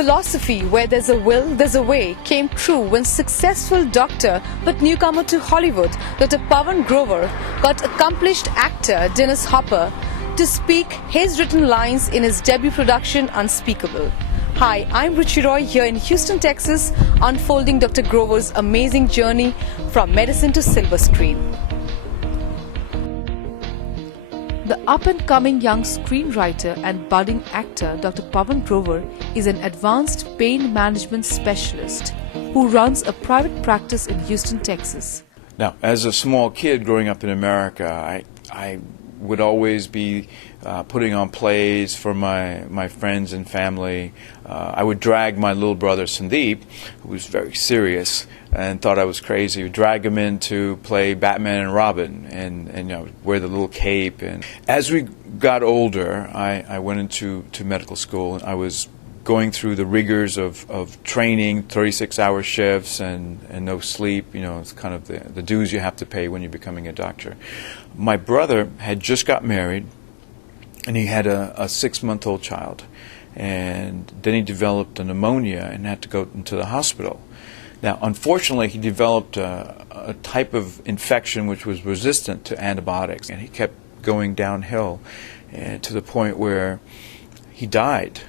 philosophy, where there's a will, there's a way, came true when successful doctor but newcomer to Hollywood, Dr. Pavan Grover, got accomplished actor Dennis Hopper to speak his written lines in his debut production Unspeakable. Hi, I'm Ruchi Roy here in Houston, Texas, unfolding Dr. Grover's amazing journey from medicine to silver screen. The up-and-coming young screenwriter and budding actor Dr. Pavan Grover is an advanced pain management specialist who runs a private practice in Houston, Texas. Now, as a small kid growing up in America, I would always be putting on plays for my friends and family. I would drag my little brother Sandeep, who was very serious and thought I was crazy, would drag him in to play Batman and Robin and you know, wear the little cape. And as we got older, I went into medical school, and I was going through the rigors of training, 36-hour shifts and no sleep. You know, it's kind of the dues you have to pay when you're becoming a doctor. My brother had just got married, and he had a 6-month-old child. And then he developed a pneumonia and had to go into the hospital. Now, unfortunately, he developed a type of infection which was resistant to antibiotics, and he kept going downhill to the point where he died.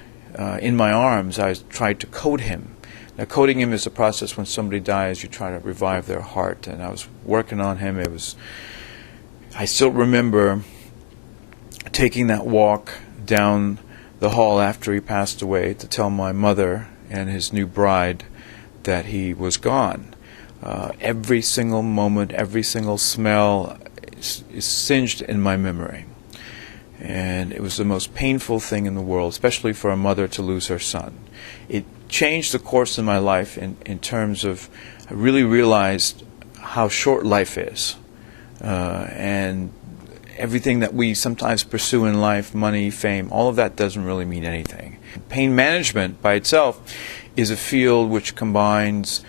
In my arms, I tried to coat him. Now, coating him is a process when somebody dies, you try to revive their heart, and I was working on him. I still remember taking that walk down the hall after he passed away to tell my mother and his new bride that he was gone. Every single moment, every single smell is singed in my memory. And it was the most painful thing in the world, especially for a mother to lose her son. It changed the course of my life in terms of, I really realized how short life is. And everything that we sometimes pursue in life, money, fame, all of that doesn't really mean anything. Pain management by itself is a field which combines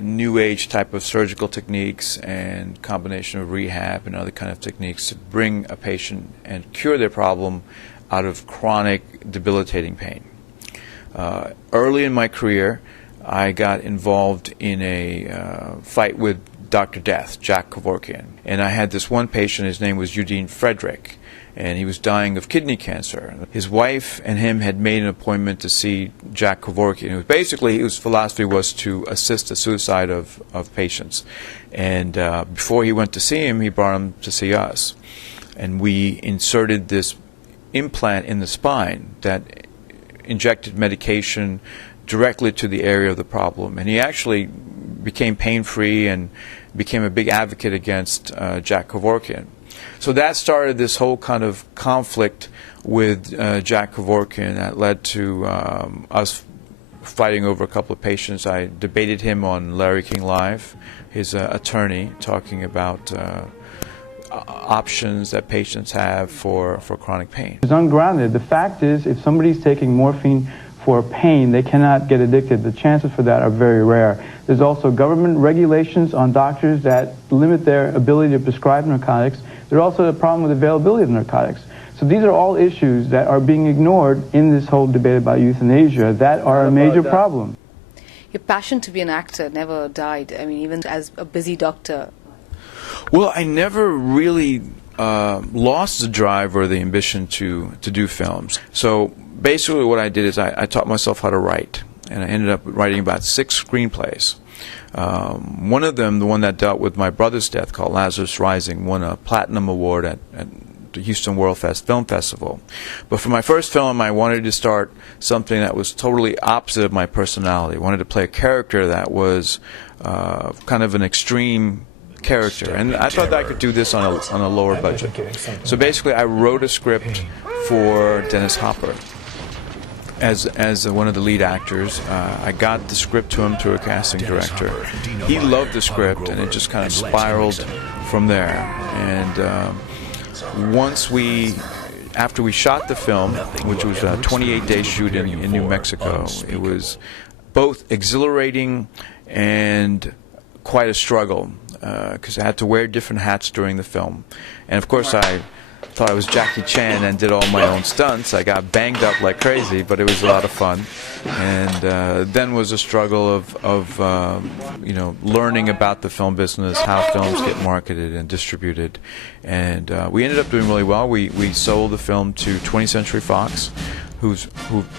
new age type of surgical techniques and combination of rehab and other kind of techniques to bring a patient and cure their problem out of chronic debilitating pain. Early in my career, I got involved in a fight with Dr. Death, Jack Kevorkian. And I had this one patient, his name was Eugene Frederick, and he was dying of kidney cancer. His wife and him had made an appointment to see Jack Kevorkian. Basically, his philosophy was to assist the suicide of patients. And before he went to see him, he brought him to see us. And we inserted this implant in the spine that injected medication directly to the area of the problem. And he actually became pain-free and became a big advocate against Jack Kevorkian. So that started this whole kind of conflict with Jack Kevorkian that led to us fighting over a couple of patients. I debated him on Larry King Live, his attorney, talking about options that patients have for chronic pain. It's ungrounded. The fact is, if somebody's taking morphine for pain, they cannot get addicted. The chances for that are very rare. There's also government regulations on doctors that limit their ability to prescribe narcotics. There's also a problem with availability of narcotics. So these are all issues that are being ignored in this whole debate about euthanasia that are a major problem. Your passion to be an actor never died. I mean, even as a busy doctor. Well, I never really lost the drive or the ambition to do films. So basically what I did is I taught myself how to write, and I ended up writing about 6 screenplays. One of them, the one that dealt with my brother's death, called Lazarus Rising, won a Platinum Award at the Houston World Film Festival. But for my first film, I wanted to start something that was totally opposite of my personality. I wanted to play a character that was kind of an extreme character, and I thought that I could do this on a lower budget. So basically, I wrote a script for Dennis Hopper as one of the lead actors. I got the script to him through a casting director. He loved the script, and it just kind of spiraled from there. And after we shot the film, which was a 28-day shoot in New Mexico, it was both exhilarating and quite a struggle because I had to wear different hats during the film. And of course, I thought I was Jackie Chan and did all my own stunts. I got banged up like crazy, but it was a lot of fun. And then was a struggle of learning about the film business, how films get marketed and distributed. And we ended up doing really well. We sold the film to 20th Century Fox, who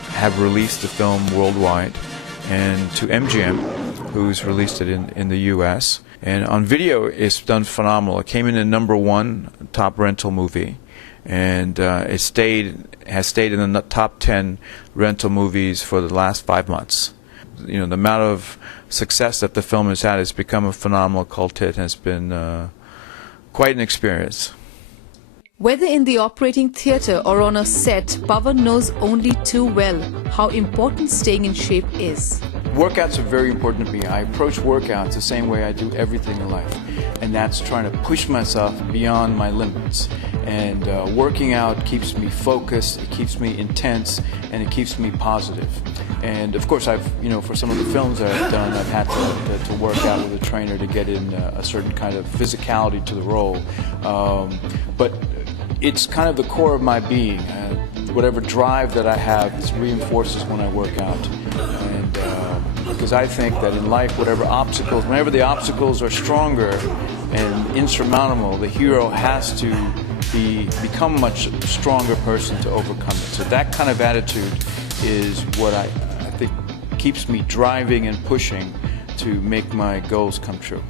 have released the film worldwide, and to MGM, who's released it in the U.S. And on video, it's done phenomenal. It came in at #1 top rental movie, and has stayed in the top 10 rental movies for the last 5 months. The amount of success that the film has had has become a phenomenal cult hit, and has been quite an experience. Whether in the operating theatre or on a set, Pavan knows only too well how important staying in shape is. Workouts are very important to me. I approach workouts the same way I do everything in life, and that's trying to push myself beyond my limits. And working out keeps me focused, it keeps me intense, and it keeps me positive. And of course, for some of the films that I've done, I've had to work out with a trainer to get in a certain kind of physicality to the role. But it's kind of the core of my being. Whatever drive that I have, it reinforces when I work out. And because I think that in life, whenever the obstacles are stronger and insurmountable, the hero has to become a much stronger person to overcome it. So that kind of attitude is what I think keeps me driving and pushing to make my goals come true.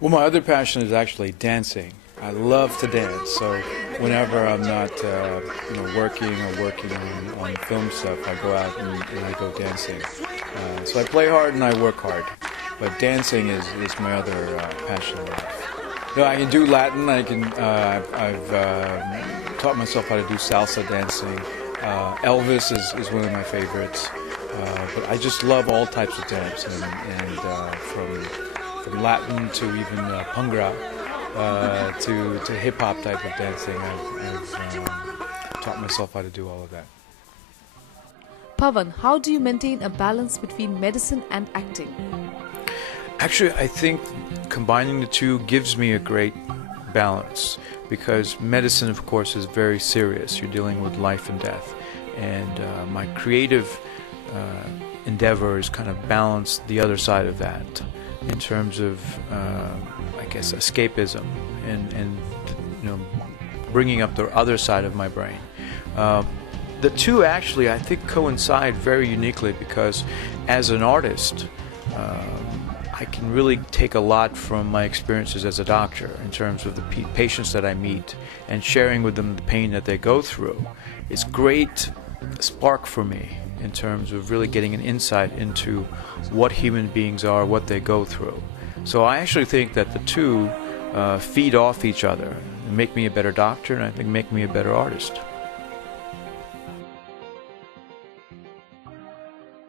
Well, my other passion is actually dancing. I love to dance, so whenever I'm not working on film stuff, I go out and I go dancing. So I play hard and I work hard, but dancing is my other passion in life. I can do Latin. I've taught myself how to do salsa dancing. Elvis is one of my favorites, but I just love all types of dance, and from Latin to even Bhangra. To hip-hop type of dancing. I've taught myself how to do all of that. Pavan, how do you maintain a balance between medicine and acting? Actually, I think combining the two gives me a great balance, because medicine, of course, is very serious. You're dealing with life and death. And my creative endeavors kind of balance the other side of that in terms of escapism and bringing up the other side of my brain. The two actually, I think, coincide very uniquely, because as an artist, I can really take a lot from my experiences as a doctor in terms of the patients that I meet and sharing with them the pain that they go through. It's great spark for me in terms of really getting an insight into what human beings are, what they go through. So I actually think that the two feed off each other and make me a better doctor, and I think make me a better artist.